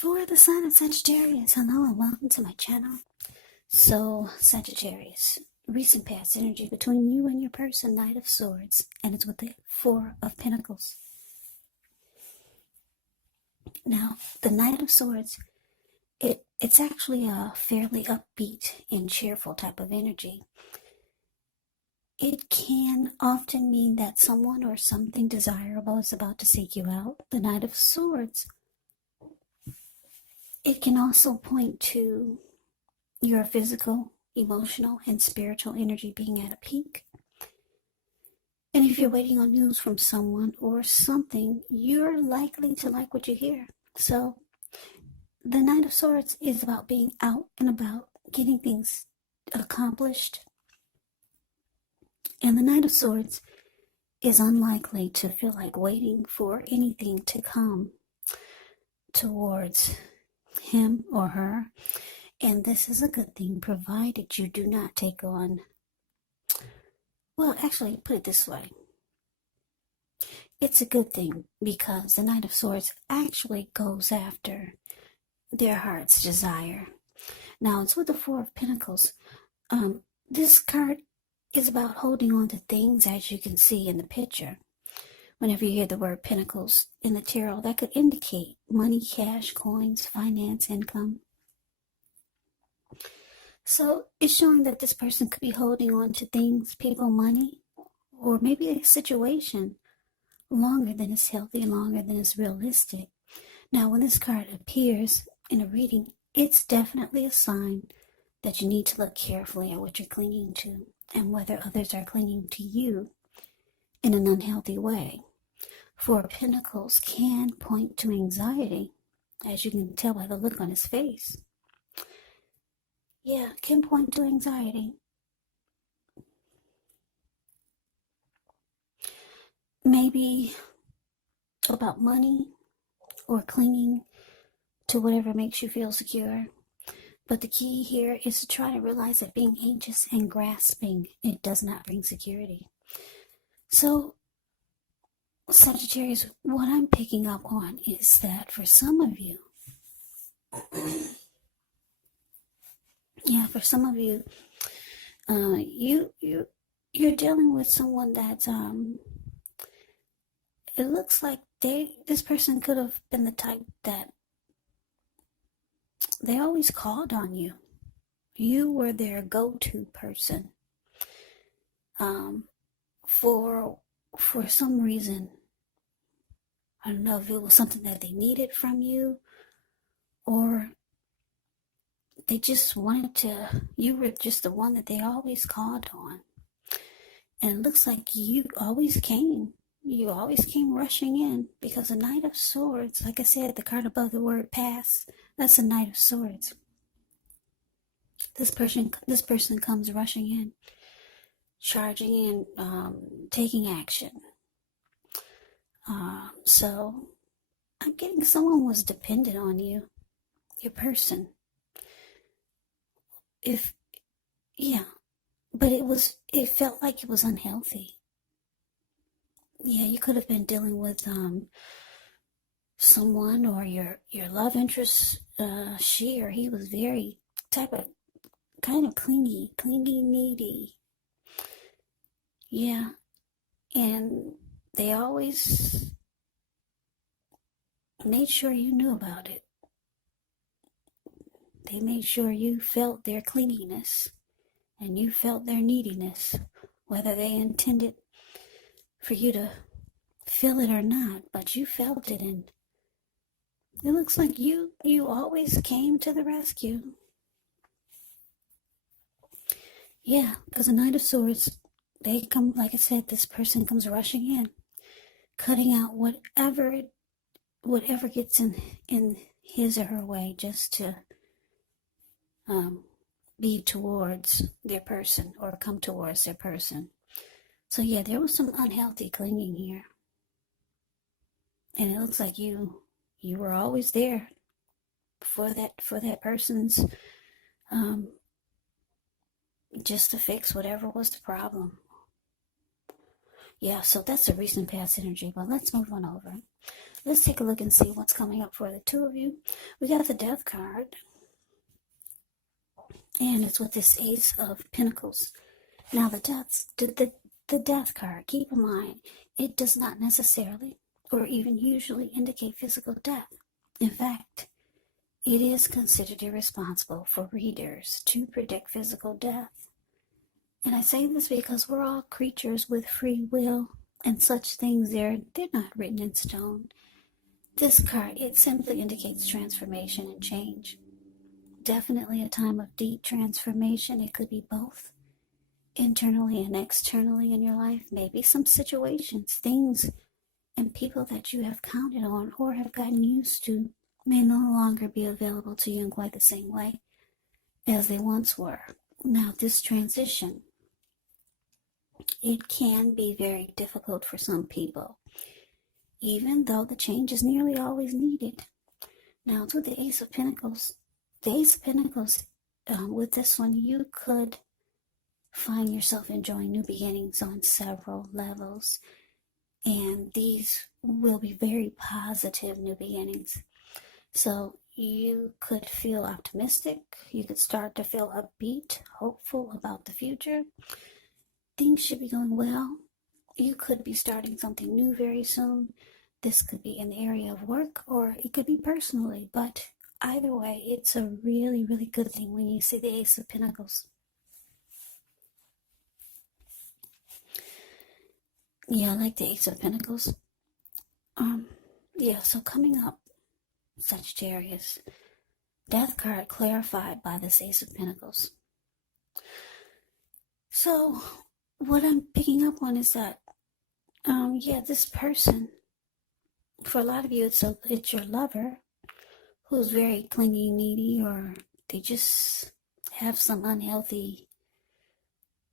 For the sign of Sagittarius, hello and welcome to my channel. So, Sagittarius, recent past energy between you and your person, Knight of Swords, and it's with the Four of Pentacles. Now, the Knight of Swords, it's actually a fairly upbeat and cheerful type of energy. It can often mean that someone or something desirable is about to seek you out. The Knight of Swords, it can also point to your physical, emotional, and spiritual energy being at a peak. And if you're waiting on news from someone or something, you're likely to like what you hear. So, the Knight of Swords is about being out and about, getting things accomplished. And the Knight of Swords is unlikely to feel like waiting for anything to come towards him or her. And this is a good thing, provided you do not take on, well, actually, put it this way. It's a good thing because the Knight of Swords actually goes after their heart's desire. Now, it's with the Four of Pentacles. This card is about holding on to things, as you can see in the picture. Whenever you hear the word Pentacles in the tarot, that could indicate money, cash, coins, finance, income. So it's showing that this person could be holding on to things, people, money, or maybe a situation longer than is healthy, longer than is realistic. Now, when this card appears in a reading, it's definitely a sign that you need to look carefully at what you're clinging to and whether others are clinging to you in an unhealthy way. Four of Pentacles can point to anxiety, as you can tell by the look on his face. Yeah, can point to anxiety. Maybe about money or clinging to whatever makes you feel secure. But the key here is to try to realize that being anxious and grasping, it does not bring security. So, Sagittarius, what I'm picking up on is that for some of you, you're dealing with someone that's it looks like this person could have been the type that they always called on you. You were their go-to person. For some reason, I don't know if it was something that they needed from you, or they just you were just the one that they always called on. And it looks like you always came rushing in, because the Knight of Swords, like I said, the card above the word pass, that's the Knight of Swords. This person comes rushing in, charging in, taking action. So I'm getting someone was dependent on you, your person. But it felt like it was unhealthy. Yeah, you could have been dealing with someone or your love interest. She or he was very kind of clingy, needy. Yeah, and they always made sure you knew about it. They made sure you felt their clinginess and you felt their neediness, whether they intended for you to feel it or not, but you felt it, and it looks like you always came to the rescue. Yeah, because the Knight of Swords, they come, like I said, this person comes rushing in, cutting out whatever gets in his or her way, just to be towards their person or come towards their person. So yeah, there was some unhealthy clinging here. And it looks like you were always there for that person's just to fix whatever was the problem. Yeah, so that's a recent past energy, but let's move on over. Let's take a look and see what's coming up for the two of you. We got the Death card, and it's with this Ace of Pentacles. Now, the Death card, keep in mind, it does not necessarily or even usually indicate physical death. In fact, it is considered irresponsible for readers to predict physical death. And I say this because we're all creatures with free will, and such things, they're not written in stone. This card, it simply indicates transformation and change. Definitely a time of deep transformation. It could be both internally and externally in your life. Maybe some situations, things, and people that you have counted on or have gotten used to may no longer be available to you in quite the same way as they once were. Now, this transition, it can be very difficult for some people, even though the change is nearly always needed. Now, to the Ace of Pentacles, the Ace of Pentacles, with this one, you could find yourself enjoying new beginnings on several levels. And these will be very positive new beginnings. So you could feel optimistic. You could start to feel upbeat, hopeful about the future. Things should be going well. You could be starting something new very soon. This could be in the area of work, or it could be personally. But either way, it's a really, really good thing when you see the Ace of Pentacles. Yeah, I like the Ace of Pentacles. Yeah, so coming up, Sagittarius, Death card clarified by this Ace of Pentacles. So, what I'm picking up on is that, this person, for a lot of you, it's your lover who's very clingy, needy, or they just have some unhealthy,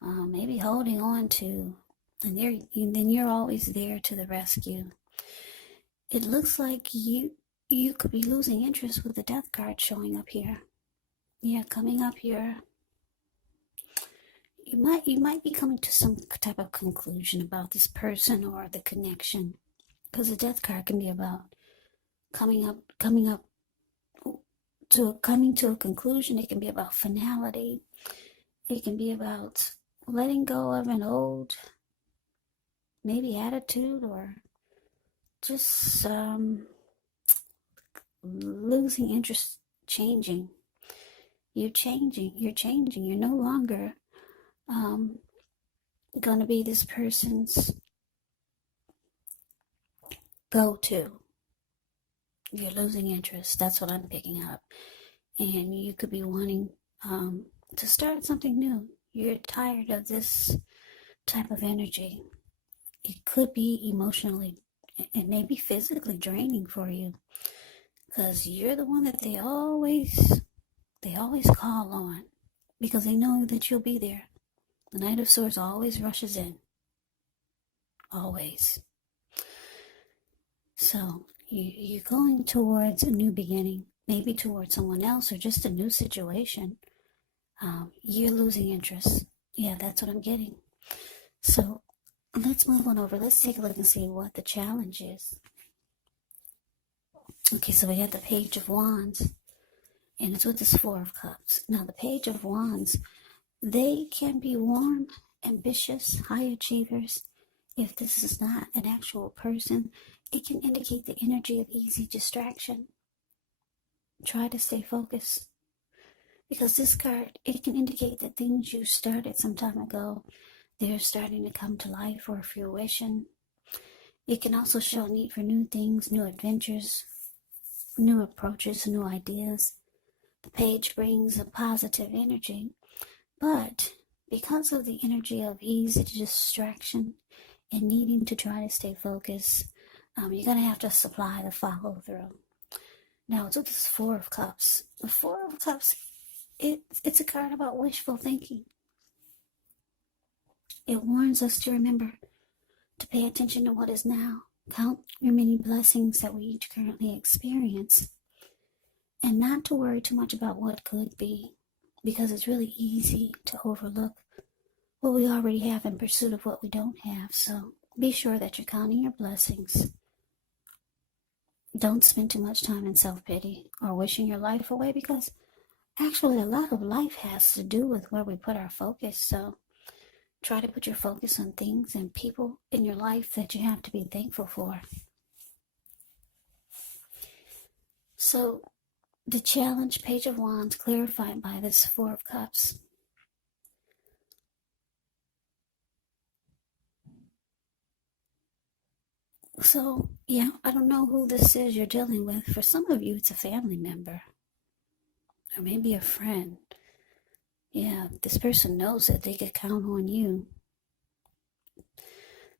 maybe holding on to, and then you're always there to the rescue. It looks like you could be losing interest with the Death card showing up here. Yeah, coming up here. You might be coming to some type of conclusion about this person or the connection, because the Death card can be about coming to a conclusion. It can be about finality. It can be about letting go of an old maybe attitude, or just losing interest, changing. You're changing. You're no longer going to be this person's go-to. You're losing interest. That's what I'm picking up. And you could be wanting to start something new. You're tired of this type of energy. It could be emotionally and maybe physically draining for you, because you're the one that they always call on, because they know that you'll be there. The Knight of Swords always rushes in. Always. So you're going towards a new beginning, maybe towards someone else or just a new situation. You're losing interest. Yeah, that's what I'm getting. So let's move on over. Let's take a look and see what the challenge is. Okay, so we got the Page of Wands, and it's with this Four of Cups. Now, the Page of Wands, they can be warm, ambitious, high achievers. If this is not an actual person, it can indicate the energy of easy distraction. Try to stay focused, because this card, it can indicate that things you started some time ago, they're starting to come to life or fruition. It can also show a need for new things, new adventures, new approaches, new ideas. The page brings a positive energy, but because of the energy of easy distraction and needing to try to stay focused, you're going to have to supply the follow-through. Now, it's with this Four of Cups. The Four of Cups, it's a card about wishful thinking. It warns us to remember to pay attention to what is now, count your many blessings that we each currently experience, and not to worry too much about what could be, because it's really easy to overlook what we already have in pursuit of what we don't have. So be sure that you're counting your blessings. Don't spend too much time in self-pity or wishing your life away, because actually a lot of life has to do with where we put our focus. So try to put your focus on things and people in your life that you have to be thankful for. So the challenge, Page of Wands, clarified by this Four of Cups. So, yeah, I don't know who this is you're dealing with. For some of you, it's a family member or maybe a friend. Yeah, this person knows that they could count on you,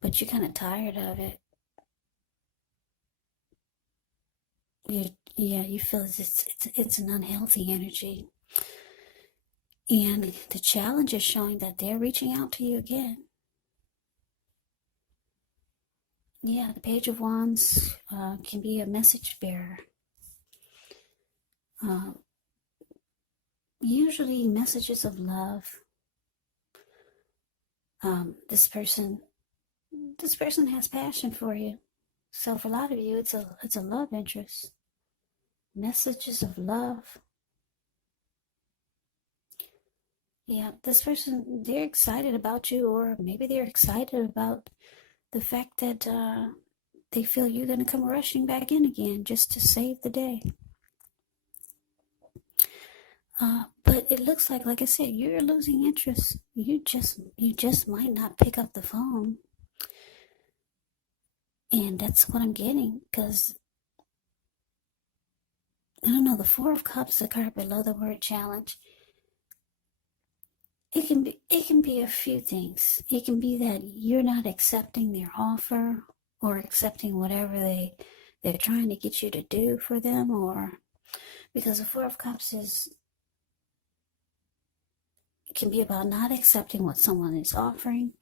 but you're kind of tired of it. You feel it's an unhealthy energy. And the challenge is showing that they're reaching out to you again. Yeah, the Page of Wands can be a message bearer. Usually messages of love. This person has passion for you. So for a lot of you, it's a love interest. Messages of love. Yeah, this person, they're excited about you, or maybe they're excited about the fact that they feel you're going to come rushing back in again just to save the day. But it looks like I said, you're losing interest. You just might not pick up the phone. And that's what I'm getting, because I don't know, the Four of Cups, the card below the word challenge. It can be a few things. It can be that you're not accepting their offer or accepting whatever they're trying to get you to do for them, or because the Four of Cups it can be about not accepting what someone is offering.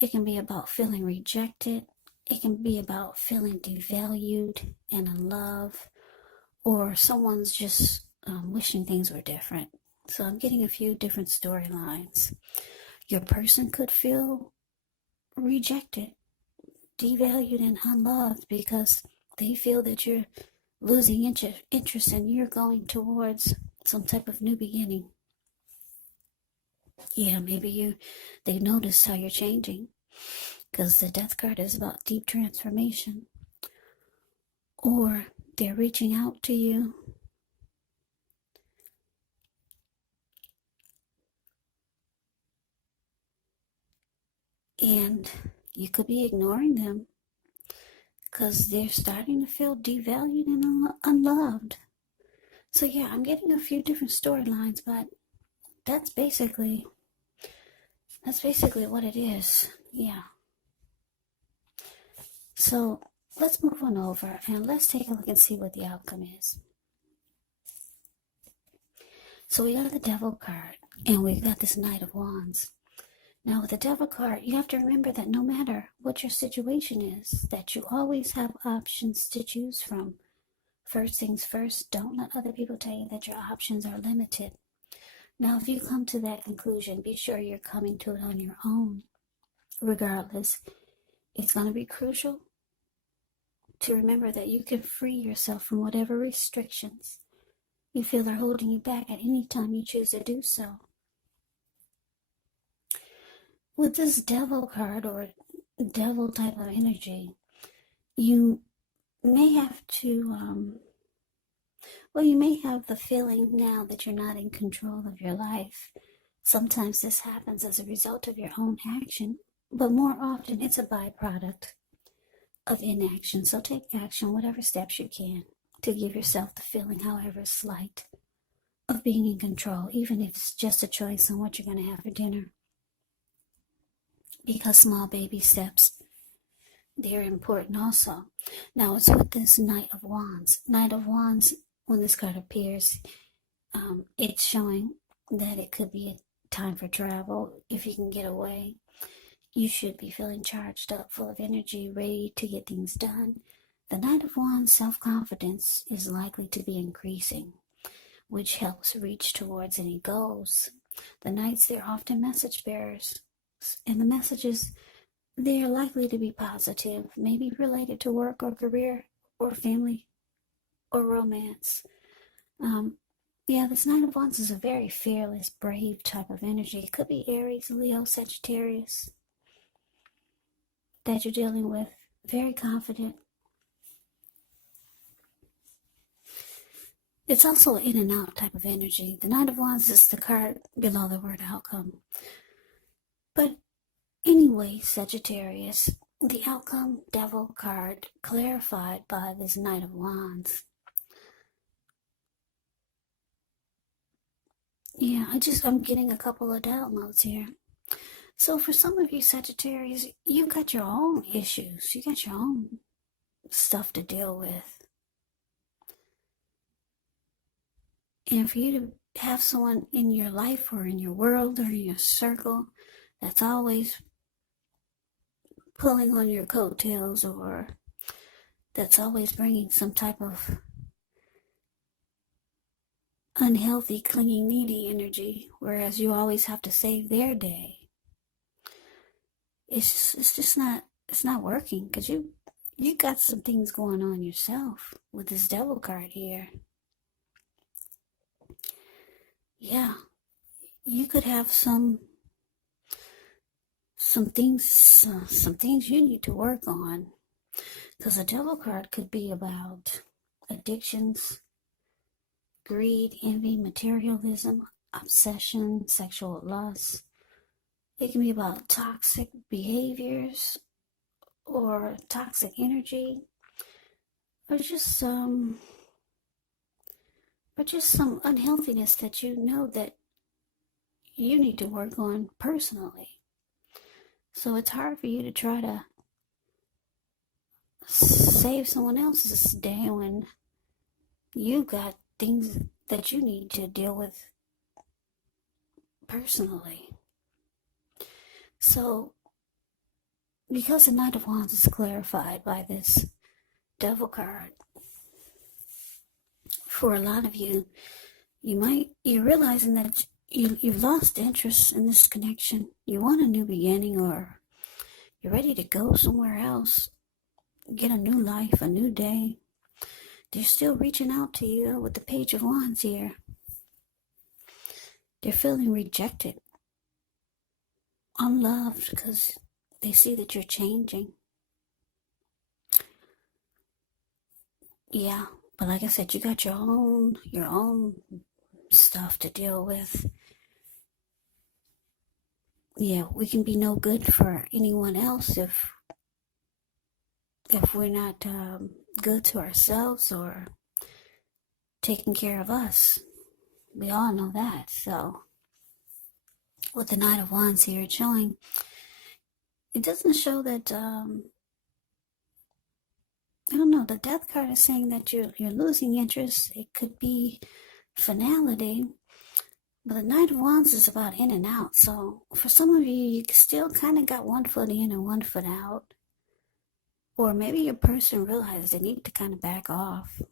It can be about feeling rejected. It can be about feeling devalued and unloved, or someone's just wishing things were different. So I'm getting a few different storylines. Your person could feel rejected, devalued, and unloved because they feel that you're losing interest and you're going towards some type of new beginning. Yeah, maybe they notice how you're changing, because the Death card is about deep transformation. Or they're reaching out to you and you could be ignoring them because they're starting to feel devalued and unloved. So yeah, I'm getting a few different storylines, but that's basically what it is. Yeah. So let's move on over and let's take a look and see what the outcome is. So we got the Devil card and we got this Knight of Wands. Now with the Devil card, you have to remember that no matter what your situation is, that you always have options to choose from. First things first, don't let other people tell you that your options are limited. Now, if you come to that conclusion, be sure you're coming to it on your own. Regardless, it's going to be crucial to remember that you can free yourself from whatever restrictions you feel are holding you back at any time you choose to do so. With this Devil card or Devil type of energy, you may have to, you may have the feeling now that you're not in control of your life. Sometimes this happens as a result of your own action, but more often it's a byproduct of inaction. So take action, whatever steps you can, to give yourself the feeling, however slight, of being in control, even if it's just a choice on what you're going to have for dinner. Because small baby steps, they're important also. Now it's with this Knight of Wands. Knight of Wands, when this card appears, it's showing that it could be a time for travel. If you can get away, you should be feeling charged up, full of energy, ready to get things done. The Knight of Wands' self-confidence is likely to be increasing, which helps reach towards any goals. The Knights, they're often message bearers, and the messages they are likely to be positive, maybe related to work or career or family or romance. Yeah, this Nine of Wands is a very fearless, brave type of energy. It could be Aries, Leo, Sagittarius that you're dealing with. Very confident. It's also an in and out type of energy. The Nine of Wands is the card below the word outcome. But anyway, Sagittarius, the outcome devil card clarified by this Knight of Wands. Yeah, I'm getting a couple of downloads here. So for some of you Sagittarius, you've got your own issues. You got your own stuff to deal with. And for you to have someone in your life or in your world or in your circle that's always pulling on your coattails, or that's always bringing some type of unhealthy, clingy, needy energy, whereas you always have to save their day. It's not working, because you got some things going on yourself with this devil card here. Yeah, you could have some things you need to work on, because a devil card could be about addictions, greed, envy, materialism, obsession, sexual lust. It can be about toxic behaviors or toxic energy, or just some unhealthiness that you know that you need to work on personally. So it's hard for you to try to save someone else's day when you got things that you need to deal with personally. So because the Knight of Wands is clarified by this devil card, for a lot of you, you're realizing that you've lost interest in this connection. You want a new beginning, or you're ready to go somewhere else, get a new life, a new day. They're still reaching out to you with the Page of Wands here. They're feeling rejected, unloved, because they see that you're changing. Yeah, but like I said, you got your own stuff to deal with. Yeah, we can be no good for anyone else if we're not good to ourselves or taking care of us. We all know that. So with the Knight of Wands here, it's showing, it doesn't show that I don't know, the Death card is saying that you're losing interest. It could be finality. But the Knight of Wands is about in and out. So for some of you, you still kind of got one foot in and one foot out. Or maybe your person realized they need to kind of back off.